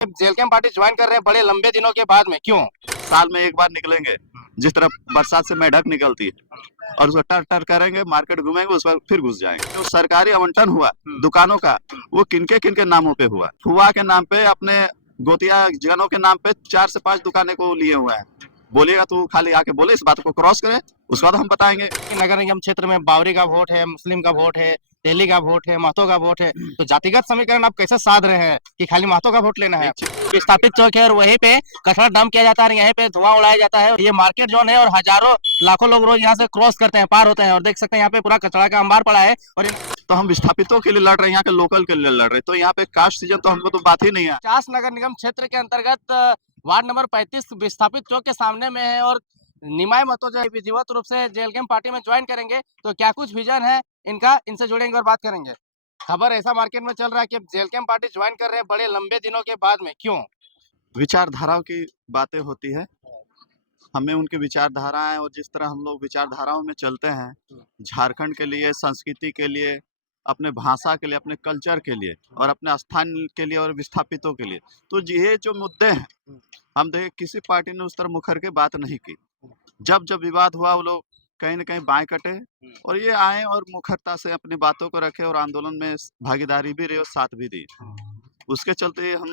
Jail party join कर रहे हैं बड़े लंबे दिनों के बाद में, क्यों? साल में एक बार निकलेंगे। जिस तरह बरसात से मेढक निकलती है और उसको टर टर करेंगे, मार्केट घूमेंगे, उस पर फिर घुस जाएंगे। जो सरकारी आवंटन हुआ दुकानों का, वो किनके किनके नामों पे हुआ? फुआ के नाम पे, अपने गोतिया जनों के नाम पे 4 से 5 दुकानें को लिए हुए हैं। बोलिएगा तो खाली आके बोले, इस बात को क्रॉस करे, उसके बाद हम बताएंगे। नगर निगम क्षेत्र में बावरी का वोट है, मुस्लिम का वोट है, तेली का वोट है, महतो का वोट है, तो जातिगत समीकरण आप कैसे साध रहे हैं कि खाली महतो का वोट लेना है? विस्थापित चौक है और वहीं पे कचरा डंप किया जाता है, यहीं पे धुआं उड़ाया जाता है, और ये मार्केट जोन है और हजारों लाखों लोग रोज यहाँ से क्रॉस करते हैं, पार होते हैं, और देख सकते हैं यहाँ पे पूरा कचरा का अंबार पड़ा है। और तो हम विस्थापितों के लिए लड़ रहे हैं, यहाँ के लोकल के लिए लड़ रहे हैं, तो यहाँ पे कास्ट सीजन तो हमको तो बात ही नहीं है। 50 नगर निगम क्षेत्र के अंतर्गत वार्ड नंबर 35 विस्थापित चौक के सामने में है, और निमाय महतो जो विधिवत रूप से जेल कैंप पार्टी में ज्वाइन करेंगे, तो क्या कुछ विजन है इनका, इनसे जुड़ेंगे और बात करेंगे। खबर ऐसा मार्केट में चल रहा है कि अब जेल कैंप पार्टी ज्वाइन कर रहे हैं बड़े लंबे दिनों के बाद में, क्यों? विचारधाराओं की बातें होती है, हमें उनकी विचारधाराएं और जिस तरह हम लोग विचारधाराओं में चलते हैं, झारखंड के लिए, संस्कृति के लिए, अपने भाषा के लिए, अपने कल्चर के लिए और अपने स्थान के लिए और विस्थापितों के लिए, तो ये जो मुद्दे हैं, हम देखें किसी पार्टी ने उस तरह मुखर के बात नहीं की। जब जब विवाद हुआ, वो लोग कहीं न कहीं बाएं कटे और ये आए और मुखरता से अपनी बातों को रखे और आंदोलन में भागीदारी भी रही और साथ भी दी। उसके चलते हम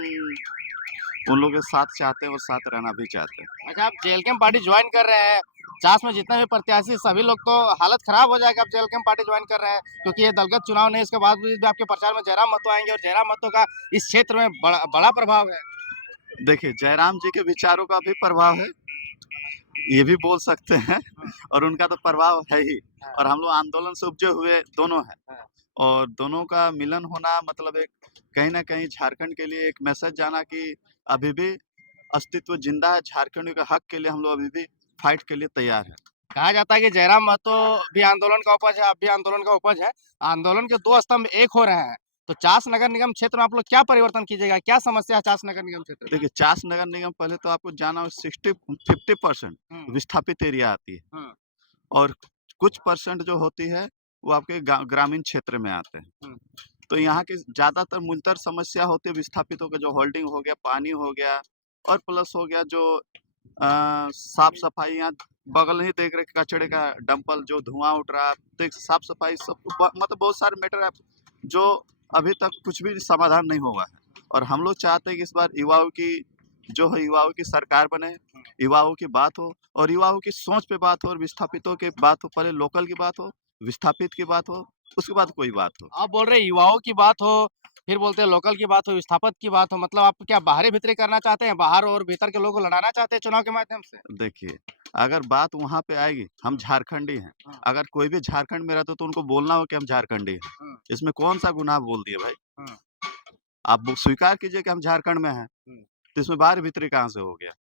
उन लोगों के साथ चाहते हैं और साथ रहना भी चाहते हैं। अच्छा, आप जेल कैंप पार्टी ज्वाइन कर रहे हैं, 50 में जितने भी प्रत्याशी सभी लोग तो हालत खराब हो जाएगा, आप जेल कैंप पार्टी ज्वाइन कर रहे हैं, क्योंकि ये दलगत चुनाव नहीं, इसके बाद भी आपके प्रचार में जयराम महतो आएंगे और जयराम महतो का इस क्षेत्र में बड़ा प्रभाव है। देखिए, जयराम जी के विचारों का भी प्रभाव है, ये भी बोल सकते हैं, और उनका तो प्रभाव है ही, और हम लोग आंदोलन से उपजे हुए दोनों हैं, और दोनों का मिलन होना मतलब एक कहीं न कहीं झारखंड के लिए एक मैसेज जाना कि अभी भी अस्तित्व जिंदा है, झारखंड के हक के लिए हम लोग अभी भी फाइट के लिए तैयार हैं। कहा जाता है कि जयराम महतो भी आंदोलन का उपज है, आप भी आंदोलन का उपज है, आंदोलन के दो स्तंभ एक हो रहे हैं, तो चास नगर निगम क्षेत्र में आप लोग क्या परिवर्तन कीजिएगा, क्या समस्या है चास नगर निगम क्षेत्र में? देखिए, चास नगर निगम पहले तो आपको जाना हो 50% विस्थापित एरिया आती है, और कुछ परसेंट जो होती है वो आपके ग्रामीण क्षेत्र में आते हैं। तो यहाँ की ज़्यादातर मूलतर समस्या होती है विस्थापितों का, जो होल्डिंग हो गया, पानी हो गया, और प्लस हो गया जो साफ-सफाई, यहाँ बगल ही देख रहे कचड़े का डंपल जो धुआँ उठ रहा है, तो साफ-सफाई सब मतलब बहुत सारे मैटर है जो अभी तक कुछ भी समाधान नहीं हुआ है, और हम लोग चाहते हैं कि इस बार युवाओं की जो है, युवाओं की सरकार बने, युवाओं की बात हो और युवाओं की सोच पे बात हो और विस्थापितों की बात हो, पहले लोकल की बात हो, विस्थापित की बात हो, उसके बाद कोई बात हो। आप बोल रहे हैं युवाओं की बात हो, फिर बोलते हैं लोकल की बात हो, विस्थापित की बात हो, मतलब आप क्या बाहरी भीतरी करना चाहते हैं, बाहर और भीतर के लोगों को लड़ाना चाहते हैं चुनाव के माध्यम से? देखिए, अगर बात वहाँ पे आएगी, हम झारखंडी हैं, अगर कोई भी झारखंड में रहता तो उनको बोलना हो कि हम झारखंडी हैं, इसमें कौन-सा गुनाह बोल दिए भाई? आप वो स्वीकार कीजिए कि हम झारखंड में हैं, तो इसमें बाहर-भीतरी कहाँ से हो गया?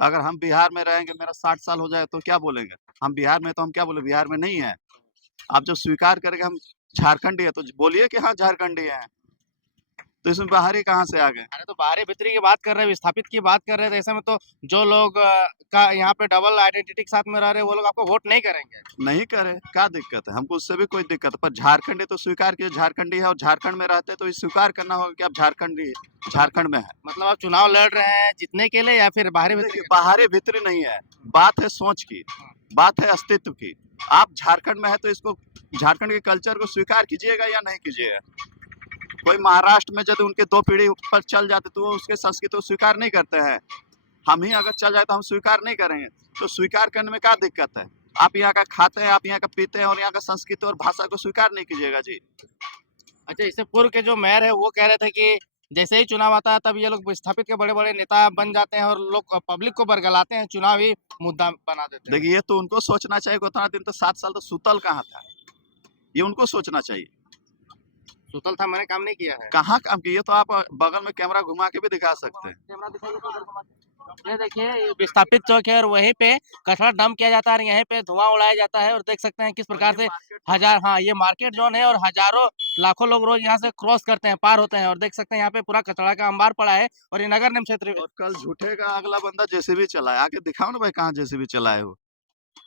अगर हम बिहार में रहेंगे, मेरा 60 साल हो जाए तो क्या बोलेंगे? हम बिहार में, तो हम क्या बोले, बिहार में नहीं है। आप जो स्वीकार करेंगे हम झारखंडी है, तो बोलिए कि हाँ, झारखंडी हैं। तो इसमें बाहरी कहाँ से आ गए? अरे तो बाहरी भीतरी की बात कर रहे हैं, विस्थापित की बात कर रहे हैं, तो ऐसे में तो जो लोग का यहाँ पे डबल आइडेंटिटी के साथ में रह रहे हैं, वो लोग आपको वोट नहीं करेंगे। नहीं करे, क्या दिक्कत है? हमको उससे भी कोई दिक्कत है, पर झारखंडी तो स्वीकार किए झारखंडी है, और झारखंड में रहते हैं तो ये स्वीकार करना होगा कि आप झारखंडी झारखंड में हैं। मतलब आप चुनाव लड़ रहे हैं जीतने के लिए या फिर बाहरी भीतरी देखिए, के? बाहरी भीतरी नहीं है, बात है सोच की, बात है अस्तित्व की। आप झारखंड में हैं तो इसको, झारखंड के कल्चर को स्वीकार कीजिएगा या नहीं कीजिएगा? कोई महाराष्ट्र में यदि उनके 2 पीढ़ी ऊपर चल जाते तो वो उसके संस्कृति को स्वीकार नहीं करते हैं। हम ही अगर चल जाए तो हम स्वीकार नहीं करेंगे, तो स्वीकार करने में क्या दिक्कत है? आप यहाँ का खाते हैं, आप यहाँ का पीते हैं और यहाँ का संस्कृति और भाषा को स्वीकार नहीं कीजिएगा जी। अच्छा, इससे पूर्व के जो मेयर है वो कह रहे थे कि जैसे ही चुनाव आता है तब ये लोग विस्थापित के बड़े-बड़े नेता बन जाते हैं और लोग पब्लिक को बरगलाते हैं, चुनाव ही मुद्दा बना देते हैं। देखिए, ये तो उनको सोचना चाहिए कि उतना दिन तो 7 साल तो सुतल कहाँ था? ये उनको सोचना चाहिए। सुतल था, मैंने काम नहीं किया है। कहाँ काम किए? ये तो आप बगल में कैमरा घुमा के भी दिखा सकते हैं। कैमरा दिखाइए तो उधर घुमा के। ये देखिए, ये विस्थापित चौक है और वहीं पे कचरा डंप किया जाता है और यहीं पे धुआं उड़ाया जाता है, और देख सकते हैं किस प्रकार से ये मार्केट जोन है और हजारों लाखों लोग रोज यहाँ से क्रॉस करते हैं, पार होते हैं, और देख सकते हैं यहाँ पे पूरा कचरा का अंबार पड़ा है, और ये नगर निगम क्षेत्र। और कल झूठे का अगला बंदा जेसीबी चलाया, आके दिखाओ ना भाई, कहाँ जेसीबी चलाए हो?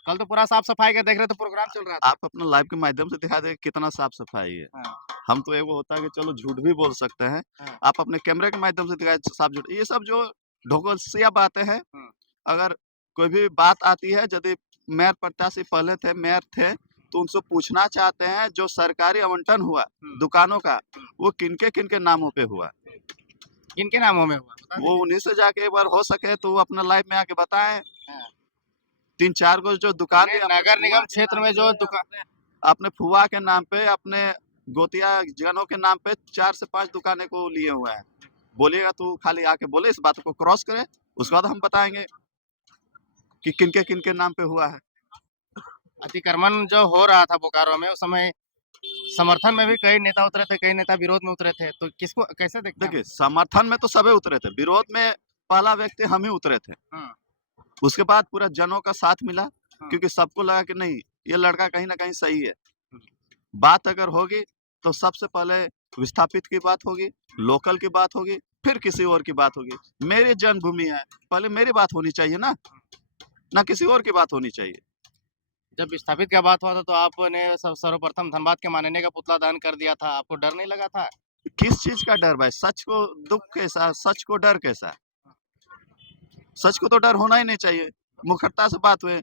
कल तो पूरा साफ सफाई का देख रहे थे, प्रोग्राम चल रहा था। आप अपना लाइव के माध्यम से दिखा दे कितना साफ सफाई है। हाँ, हम तो एगो होता है कि चलो झूठ भी बोल सकते हैं, हाँ, आप अपने कैमरे के माध्यम से दिखाए साफ झूठ। ये सब जो ढोकलसिया बातें हैं, हाँ, अगर कोई भी बात आती है, यदि मेयर प्रत्याशी पहले थे, मेयर थे, तो उनसे पूछना चाहते हैं जो सरकारी आवंटन हुआ दुकानों का, वो किनके-किनके नामों पे हुआ? किनके नामों में हुआ बता वो दीजिए। उन्हीं से जाके एक बार हो सके तो वो अपना लाइव में आके बताएँ। हाँ, 3-4 गो जो दुकान यानी भी अपने नगर फुआ निगम के क्षेत्र नाम में पे, जो दुकान अपने फुआ के नाम पे, अपने गोतिया जनों के नाम पे 4 से 5 दुकानें को लिए हुए हैं। बोलिएगा तो खाली आके बोले, इस बात को क्रॉस करे, उसके बाद हम बताएँगे कि किनके-किनके नाम पे हुआ है। अतिक्रमण जो हो रहा था बोकारो में, उस समय समर्थन में भी कई नेता उतरे थे, कई नेता विरोध में उतरे थे, तो किसको कैसे देखते हैं देखिए, समर्थन में तो सभी उतरे थे, विरोद में पहला व्यक्ति हम ही उतरे थे। आप? उसके बाद पूरा जनों का साथ मिला, हाँ, क्योंकि सबको लगा कि नहीं, ये लड़का कहीं न कहीं सही है। हाँ, बात अगर होगी, तो सबसे पहले विस्थापित की बात होगी, लोकल की बात होगी, फिर किसी और की बात होगी। मेरी जन्मभूमि है, पहले मेरी बात होनी चाहिए ना किसी और की बात होनी चाहिए। जब विस्थापित का बात हुआ था तो आपने सर्वप्रथम धनबाद के माननीय का पुतला दहन कर दिया था, आपको डर नहीं लगा था? किस चीज़ का डर भाई? सच को दुःख कैसा, सच को डर कैसा? सच को तो डर होना ही नहीं चाहिए, मुखरता से बात हुए।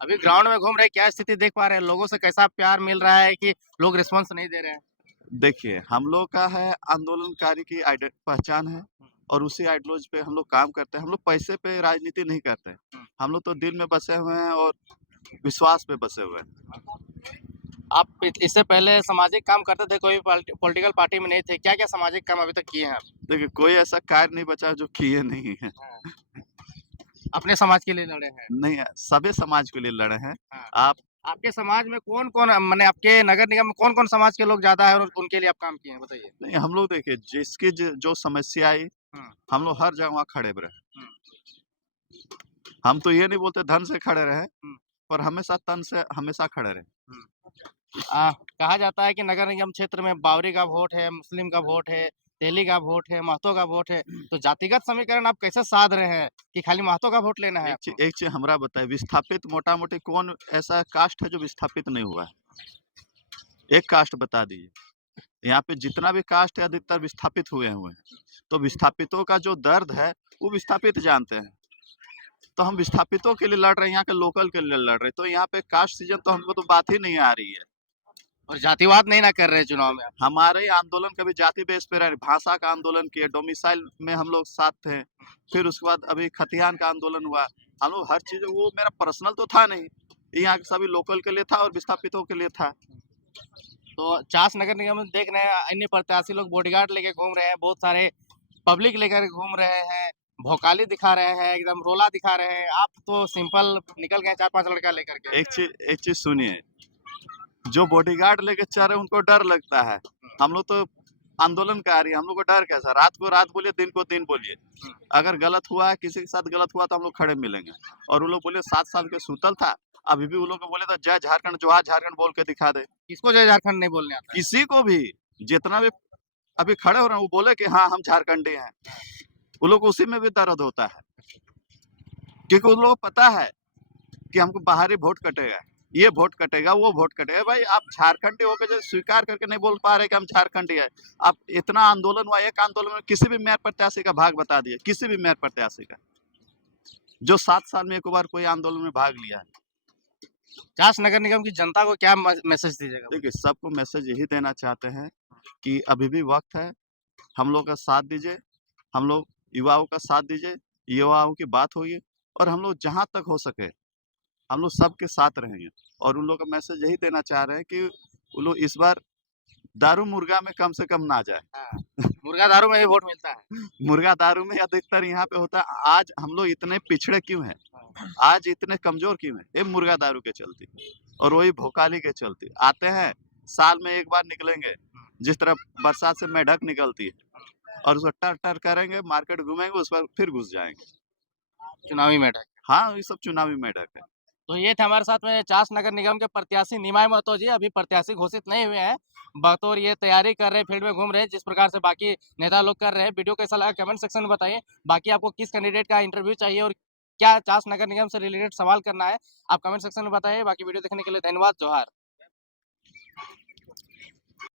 अभी ग्राउंड में घूम रहे, क्या स्थिति देख पा रहे हैं? लोगों से कैसा प्यार मिल रहा है कि लोग रिस्पॉन्स नहीं दे रहे हैं? देखिए, हम लोग का है आंदोलनकारी की पहचान है और उसी आइडियोलॉजी पे हम लोग काम करते हैं। हम लोग पैसे पे राजनीति नहीं करते हैं। हम लोग तो दिल में बसे हुए हैं और विश्वास पे बसे हुए हैं। आप इससे पहले सामाजिक काम करते थे, कोई पॉलिटिकल पार्टी में नहीं थे, क्या-क्या सामाजिक काम अभी तक किए हैं आप? देखिए, कोई ऐसा कार्य नहीं बचा जो किए नहीं हैं। अपने समाज के लिए लड़े हैं। नहीं, सभी समाज के लिए लड़े हैं। हाँ। आप आपके समाज में कौन-कौन माने आपके नगर निगम में कौन-कौन समाज के लोग ज़्यादा है और उनके लिए आप काम किए हैं? बताइए? नहीं, हम लोग देखिए जिसकी जो समस्या आई, हुँ, हम लोग हर जगह वहाँ खड़े भी रहे। हुँ, हम तो ये नहीं बोलते धन से खड़े रहे, हुँ, पर हमेशा तन से हमेशा खड़े रहे। हुँ। कहा जाता है कि नगर निगम क्षेत्र में बावरी का वोट है, मुस्लिम का वोट है, तेली का वोट है, महतो का वोट है, तो जातिगत समीकरण आप कैसे साध रहे हैं कि खाली महतो का वोट लेना है आपको? एक चीज़ हमरा बताइए, विस्थापित मोटा-मोटी कौन ऐसा कास्ट है जो विस्थापित नहीं हुआ है? एक कास्ट बता दीजिए। यहाँ पे जितना भी कास्ट है अधिकतर विस्थापित हुए हैं। तो विस्थापितों का जो दर्द है, वो विस्थापित जानते हैं। तो हम विस्थापितों के लिए लड़ रहे हैं, यहाँ के लोकल के लिए लड़ रहे हैं। तो यहाँ पे कास्ट सीजन तो हमको तो बात ही नहीं आ रही है। और जातिवाद नहीं ना कर रहे हैं चुनाव में आप? हमारे ही आंदोलन कभी जाति बेस पे रहे, भाषा का आंदोलन किए, डोमिसाइल में हम लोग साथ थे। फिर उसके बाद अभी खतियान का आंदोलन हुआ। हम लोग हर चीज़, वो मेरा पर्सनल तो था नहीं। यहाँ के सभी लोकल के लिए था और विस्थापितों के लिए था। तो चास नगर निगम में देख रहे हैं अन्य प्रत्याशी लोग बॉडीगार्ड लेके घूम रहे हैं, बहुत सारे पब्लिक लेकर घूम रहे हैं, भौकाली दिखा रहे हैं, एकदम रोला दिखा रहे हैं। आप तो सिंपल निकल गए 4-5 लड़का लेकर के। एक चीज़ सुनिए, जो बॉडीगार्ड लेके चल रहे हैं उनको डर लगता है। हम लोग तो आंदोलनकारी, हम लोग को डर कैसा? रात को रात बोलिए, दिन को दिन बोलिए। अगर गलत हुआ है, किसी के साथ गलत हुआ तो हम लोग खड़े मिलेंगे। और वो लोग बोले 7 साल के सूतल था, अभी भी वो लोग को बोले तो जय झारखंड, जोहार झारखंड बोल के दिखा दे। किसको जय झारखंड नहीं बोलने आता है? किसी को भी, जितना भी अभी खड़े हो रहे हैं, वो बोले कि हाँ, हम झारखंडी हैं। वो लोग को उसी में भी दर्द होता है। क्योंकि उन लोगों को पता है कि हमको बाहरी वोट कटेगा, ये वोट कटेगा, वो वोट कटेगा। भाई आप झारखंडी होके जो स्वीकार करके नहीं बोल पा रहे कि हम झारखंडी है। आप इतना आंदोलन हुआ, एक आंदोलन में किसी भी मेयर प्रत्याशी का भाग बता दिए, किसी भी मेयर प्रत्याशी का, जो 7 साल में एक बार कोई आंदोलन में भाग लिया है। चास नगर निगम की जनता को क्या मैसेज दीजिएगा? देखिए, सबको मैसेज यही देना चाहते हैं कि अभी भी वक्त है, हम लोग का साथ दीजिए, हम लोग युवाओं का साथ दीजिए, युवाओं की बात होगी और हम लोग जहाँ तक हो सके हम लोग सबके साथ रहेंगे। और उन लोग का मैसेज यही देना चाह रहे हैं कि वो लोग इस बार दारू मुर्गा में कम से कम ना जाए। हाँ, मुर्गा दारू में भी वोट मिलता है। मुर्गा दारू में अधिकतर यहाँ पे होता है। आज हम लोग इतने पिछड़े क्यों हैं? आज इतने कमजोर क्यों हैं? ये मुर्गा दारू के चलते और वही भोकाली के चलते। आते हैं, साल में एक बार निकलेंगे, जिस तरह बरसात से मेढक निकलती है और उसको टर टर करेंगे, मार्केट घूमेंगे, उस पर फिर घुस जाएंगे। चुनावी मेढक। हाँ, ये सब चुनावी मेढक है। तो ये थे हमारे साथ में चास नगर निगम के प्रत्याशी निमाय महतो जी, अभी प्रत्याशी घोषित नहीं हुए हैं, बतौर ये तैयारी कर रहे हैं, फील्ड में घूम रहे हैं, जिस प्रकार से बाकी नेता लोग कर रहे हैं। वीडियो कैसा लगा कमेंट सेक्शन में बताइए। बाकी आपको किस कैंडिडेट का इंटरव्यू चाहिए और क्या चास नगर निगम से रिलेटेड सवाल करना है, आप कमेंट सेक्शन में बताइए। बाकी वीडियो देखने के लिए धन्यवाद। जोहार।